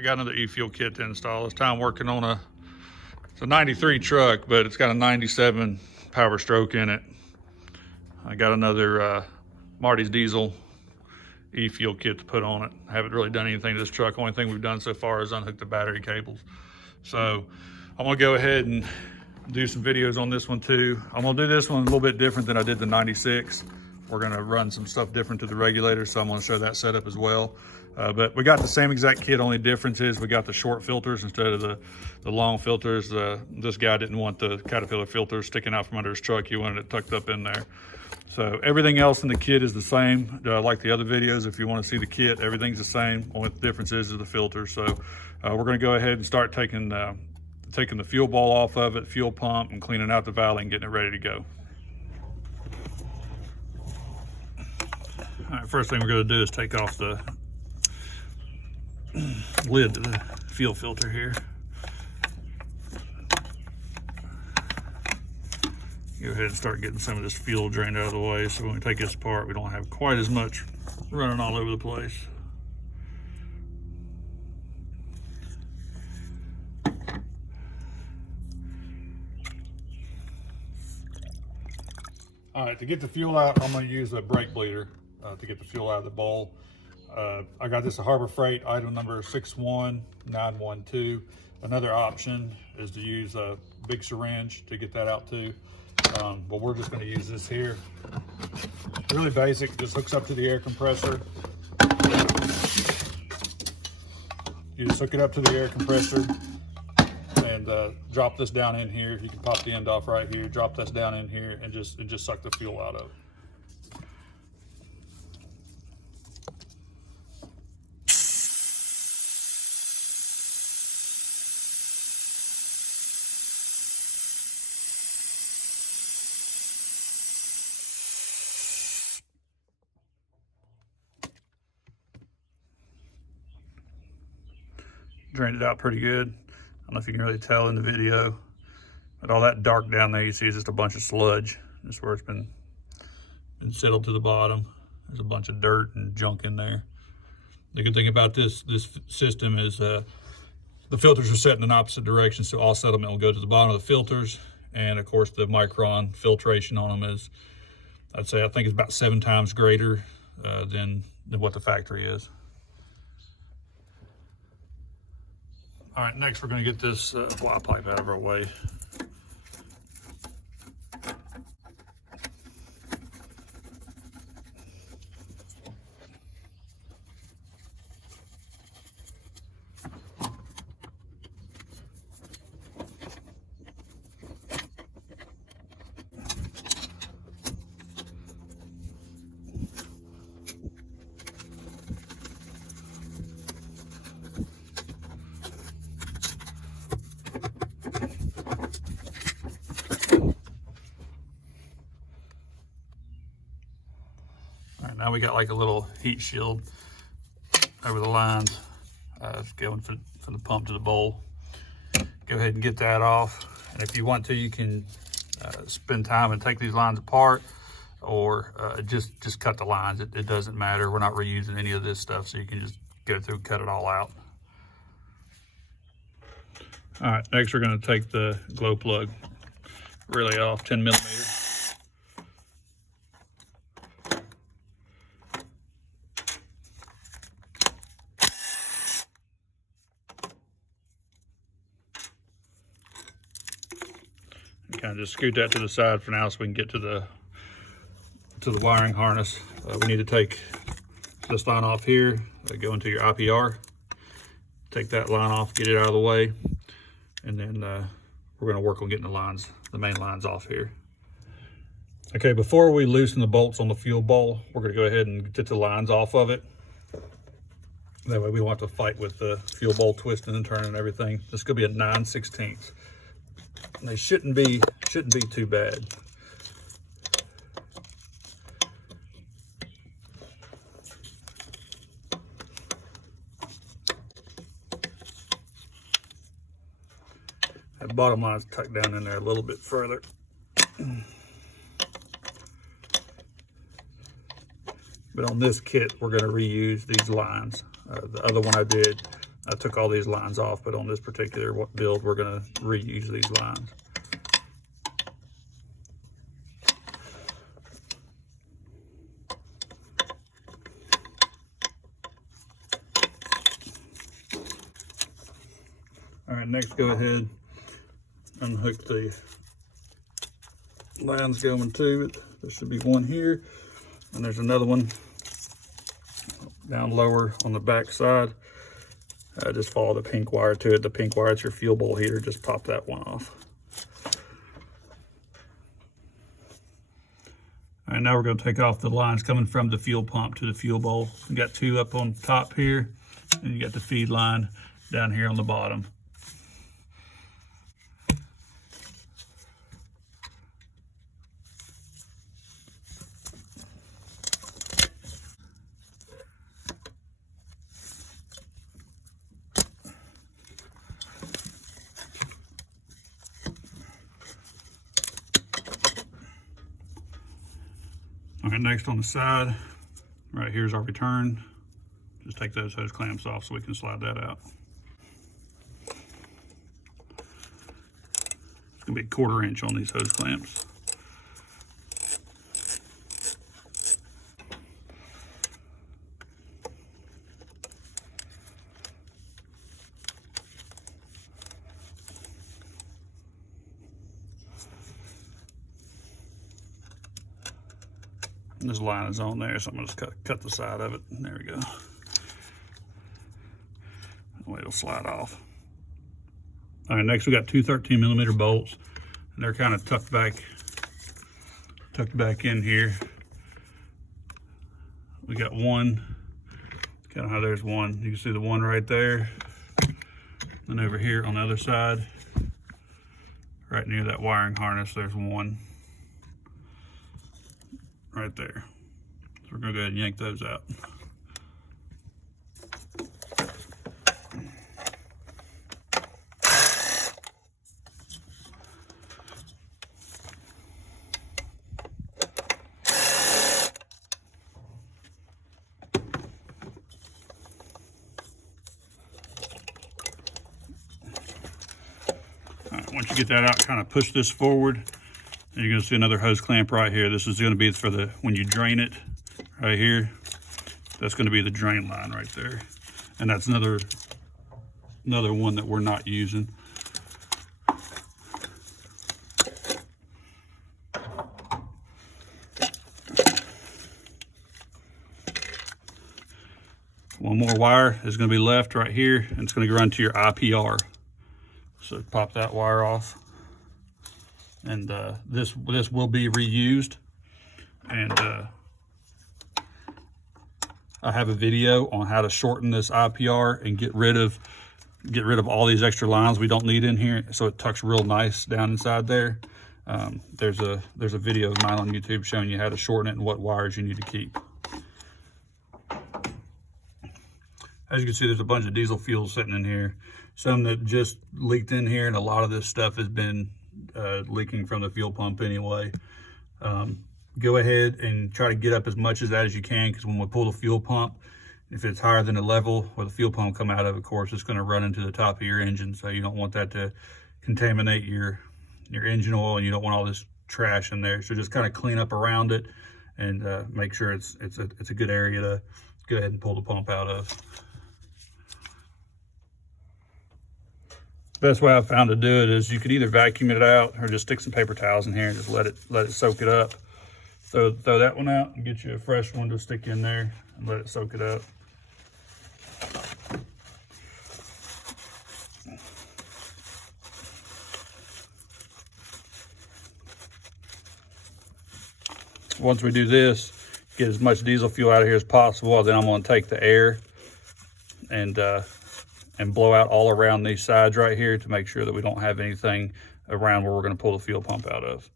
I got another e-fuel kit to install. This time working on it's a 93 truck, but it's got a 97 power stroke in it. I got another Marty's diesel e-fuel kit to put on it. I haven't really done anything to this truck. Only thing we've done so far is unhook the battery cables. So I'm gonna go ahead and do some videos on this one too. I'm gonna do this one a little bit different than I did the 96. We're gonna run some stuff different to the regulator, so I'm gonna show that setup as well. But we got the same exact kit, only difference is we got the short filters instead of the long filters. This guy didn't want the Caterpillar filters sticking out from under his truck. He wanted it tucked up in there. So everything else in the kit is the same, like the other videos. If you want to see the kit, everything's the same. Only the difference is the filters. So we're gonna go ahead and start taking the fuel ball off of it, fuel pump, and cleaning out the valley and getting it ready to go. All right, first thing we're gonna do is take off the lid to the fuel filter here. Go ahead and start getting some of this fuel drained out of the way, so when we take this apart, we don't have quite as much running all over the place. All right, to get the fuel out, I'm going to use a brake bleeder to get the fuel out of the bowl. I got this at Harbor Freight, item number 61912. Another option is to use a big syringe to get that out too. But we're just going to use this here. Really basic, just hooks up to the air compressor. You just hook it up to the air compressor and drop this down in here. You can pop the end off right here, drop this down in here, and just suck the fuel out of it. Drained it out pretty good. I don't know if you can really tell in the video, but all that dark down there you see is just a bunch of sludge. That's where it's been settled to the bottom. There's a bunch of dirt and junk in there. The good thing about this system is the filters are set in an opposite direction, so all settlement will go to the bottom of the filters. And of course the micron filtration on them is, I think it's about 7 times greater than what the factory is. All right, next we're going to get this fly pipe out of our way. Now we got like a little heat shield over the lines going from the pump to the bowl. Go ahead and get that off. And if you want to, you can spend time and take these lines apart, or just cut the lines. It doesn't matter. We're not reusing any of this stuff, so you can just go through and cut it all out. All right, next we're going to take the glow plug really off, 10 millimeter. Kind of just scoot that to the side for now so we can get to the wiring harness. We need to take this line off here, go into your IPR, take that line off, get it out of the way, and then we're going to work on getting the main lines off here. Okay, before we loosen the bolts on the fuel bowl, we're going to go ahead and get the lines off of it. That way we won't have to fight with the fuel bowl twisting and turning and everything. This is going to be a 9/16. They shouldn't be too bad. That bottom line's tucked down in there a little bit further. But on this kit, we're going to reuse these lines. The other one I did I took all these lines off, but on this particular build, we're gonna reuse these lines. All right, next go ahead, unhook the lines going to it. There should be one here, and there's another one down lower on the back side. Just follow the pink wire to it. The pink wire is your fuel bowl heater. Just pop that one off. All right, now we're going to take off the lines coming from the fuel pump to the fuel bowl. We got two up on top here, and you got the feed line down here on the bottom. All right, next on the side, right here's our return. Just take those hose clamps off so we can slide that out. It's gonna be a 1/4 inch on these hose clamps. And this line is on there, so I'm gonna just cut the side of it. And there we go. That way it'll slide off. All right, next we got two 13mm bolts, and they're kind of tucked back in here. We got one, kind of how there's one. You can see the one right there. Then over here on the other side, right near that wiring harness, there's one. Right there. So we're gonna go ahead and yank those out. All right, once you get that out, kind of push this forward. And you're gonna see another hose clamp right here. This is gonna be for the, when you drain it, right here, that's gonna be the drain line right there. And that's another one that we're not using. One more wire is gonna be left right here, and it's gonna run to your IPR. So pop that wire off. And this will be reused, and I have a video on how to shorten this IPR and get rid of all these extra lines we don't need in here, so it tucks real nice down inside there. There's a video of mine on YouTube showing you how to shorten it and what wires you need to keep. As you can see, there's a bunch of diesel fuel sitting in here, some that just leaked in here, and a lot of this stuff has been leaking from the fuel pump anyway. Go ahead and try to get up as much of that as you can, because when we pull the fuel pump, if it's higher than the level where the fuel pump come out of course, it's going to run into the top of your engine, so you don't want that to contaminate your engine oil, and you don't want all this trash in there. So just kind of clean up around it and make sure it's a good area to go ahead and pull the pump out of. Best way I've found to do it is you could either vacuum it out or just stick some paper towels in here and just let it soak it up. So throw that one out and get you a fresh one to stick in there and let it soak it up. Once we do this, get as much diesel fuel out of here as possible, then I'm going to take the air and blow out all around these sides right here to make sure that we don't have anything around where we're going to pull the fuel pump out of.